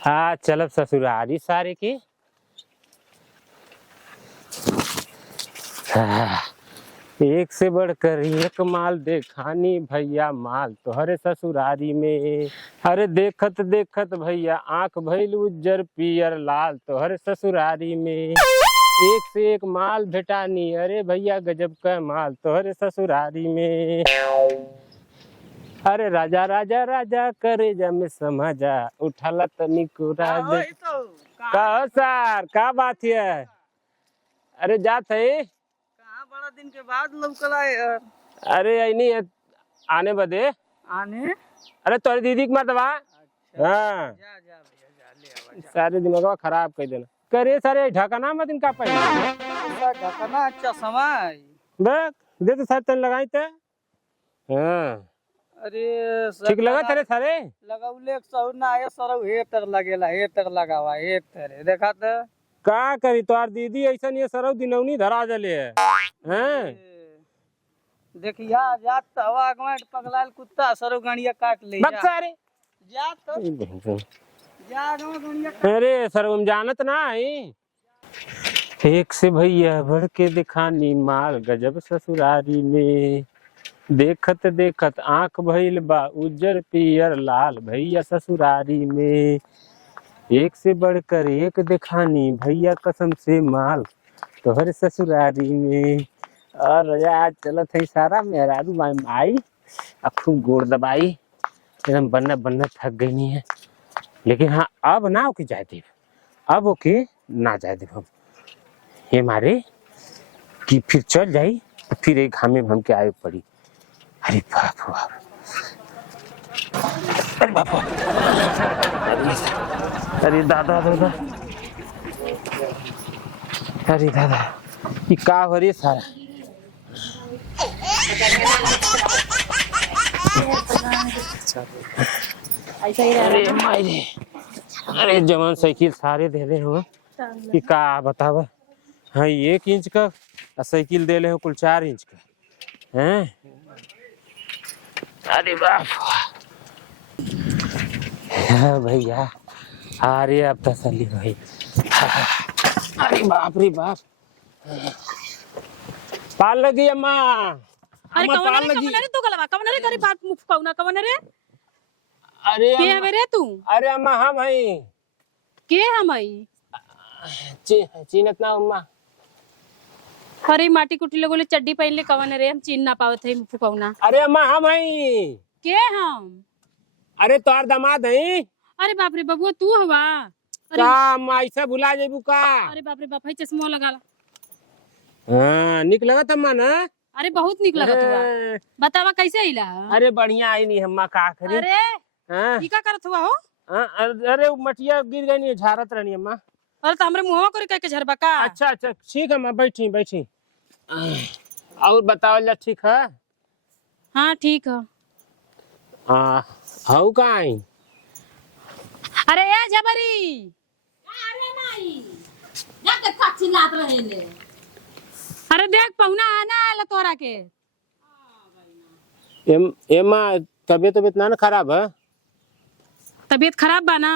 हाँ चलब ससुरारी सारे की। हाँ, एक से बढ़कर एक माल देखानी भैया माल तोहरे ससुरारी में। अरे देखत देखत भैया आंख भइल उज्जर पियर लाल तोहरे ससुरारी में। एक से एक माल भेटानी अरे भैया गजब का माल तोहरे ससुरारी में। अरे राजा राजा राजा करे जा में समझा उठाला तनिक राज। कहो सर का बात है? अरे जात है कहाँ बड़ा दिन के बाद लौकला यार। अरे ऐनी आने बदे। आने अरे तोरी दीदी के मतवा। हाँ जा जा भैया जा ले आवा सारे दिमाग खराब कर देना करे सारे ढकाना मत इनका पहले जा। ढकना अच्छा समय। देख दे तो सर तन लगाई थे। हाँ अरे ठीक लगा तेरे सारे। लगाउले एक सौ ना आया सरौ हे तक लगेला हे तक लगावा हे तेरे देखा तो का करी तोर दीदी ऐसा ये सरौ दिनौनी धरा जले है। हैं देखिया जात तो हवा गवाट पगलाल कुत्ता सरौ गाड़िया काट ले बक जा सारे जा तो जा गाड़िया अरे सर हम जानत ना है। एक से भैया बढ़ के दिखानी माल गजब ससुरारी में। देखत देखत आंख भइल बा उज्जर पियर लाल भैया ससुरारी में। एक से बढ़कर एक दिखानी भैया कसम से माल तोहरे ससुरारी में। और आज चलत है सारा मेहरारू आई अब खूब गोड़ दबाई एकदम बनना बनना थक गई नहीं है। लेकिन हाँ अब ना ओके जाए दे अब ओके ना जाए दे हम ये मारे कि फिर चल जाई फिर एक घामे भम के आए पड़ी। अरे बाप बाप अरे बाप अरे दादा दादा अरे दादा ये का हो रही सारा। अरे मायरे अरे जवान साइकिल सारे दे रहे हो कि का बतावा। हाँ 1 इंच का साइकिल दे रहे हो कुल 4 इंच का हैं। अरे बाप हाँ भैया अरे अब तसल्ली भाई। अरे बाप रे बाप पाल लगी अम्मा। अरे कवन रे तू गलवा कवन रे गरीब बात मुफ कौना कवन रे अरे के हवे रे तू अरे अम्मा हाँ भाई के हमई चीनत ना अम्मा। अरे माटी कुटी लोगोले चड्डी पहन ले कवन रे हम चीन ना पावत है मुफ कौना। अरे अम्मा हाँ भाई के हम अरे तोर दामाद है। अरे बाप रे बबुआ तू हवा। अरे का अम्मा ऐसा भुला जेबू का। अरे बाप रे बाप है चश्मा लगा ला। हाँ निक लगत अम्मा ना। अरे बहुत निक लगत हुआ बतावा कैसे आइला। अरे बढ़िया आई नहीं अम्मा का करी। अरे हाँ ई का करत हुआ हो। अरे मटिया गिर गई नहीं झारत रहनी अम्मा। अरे त हमरे मुंहवा करे कह के झरबा का। अच्छा अच्छा ठीक है अम्मा बैठी बैठी और बताओ जा ठीक है। हाँ ठीक है। हाँ हाउ का आई। अरे ए जबरी अरे नहीं जाके का चिल्लात रहेले। अरे देख पहुना आना आला तोरा के। एमा तबीयत ना खराब है। तबीयत खराब बा ना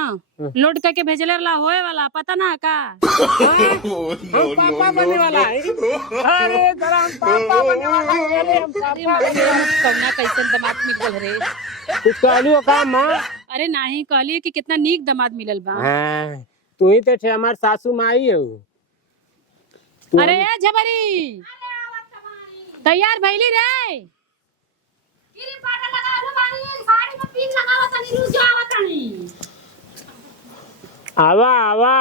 लोड करके भेजले ला होए वाला पता ना का। हम पापा बनने वाला है। अरे जरा हम पापा बनने वाला है। अरे हम पापा बनने वाला है। कौना कैसन दामाद मिल रे। कुछ कहलियो का माँ। अरे नहीं कहलिए कि कितना नीक दामाद मिलल बा। हाँ तू ही तो हमार सासू माई हो। अरे ए झबरी तैयार भइली रे। गिरी पाटा लगा दो बानी साड़ी में पिन लगावा तनी रुस जावा तनी। आवा आवा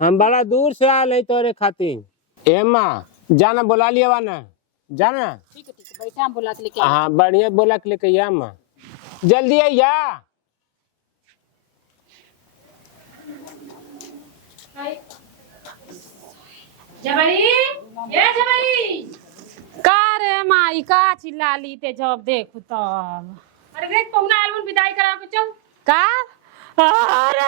हम बड़ा दूर से आल है तोरे खातिर। एमा जाना बुला लिया वा ना जाना। ठीक है बैठा हम बुला के लेके। हाँ बढ़िया बोला के लेके या अम्मा जल्दी आइया। झबरी ए झबरी का रे माई का चिल्ला ली ते जब देखू तब। अरे देख पहुना आलवन विदाई करा के चल का। अरे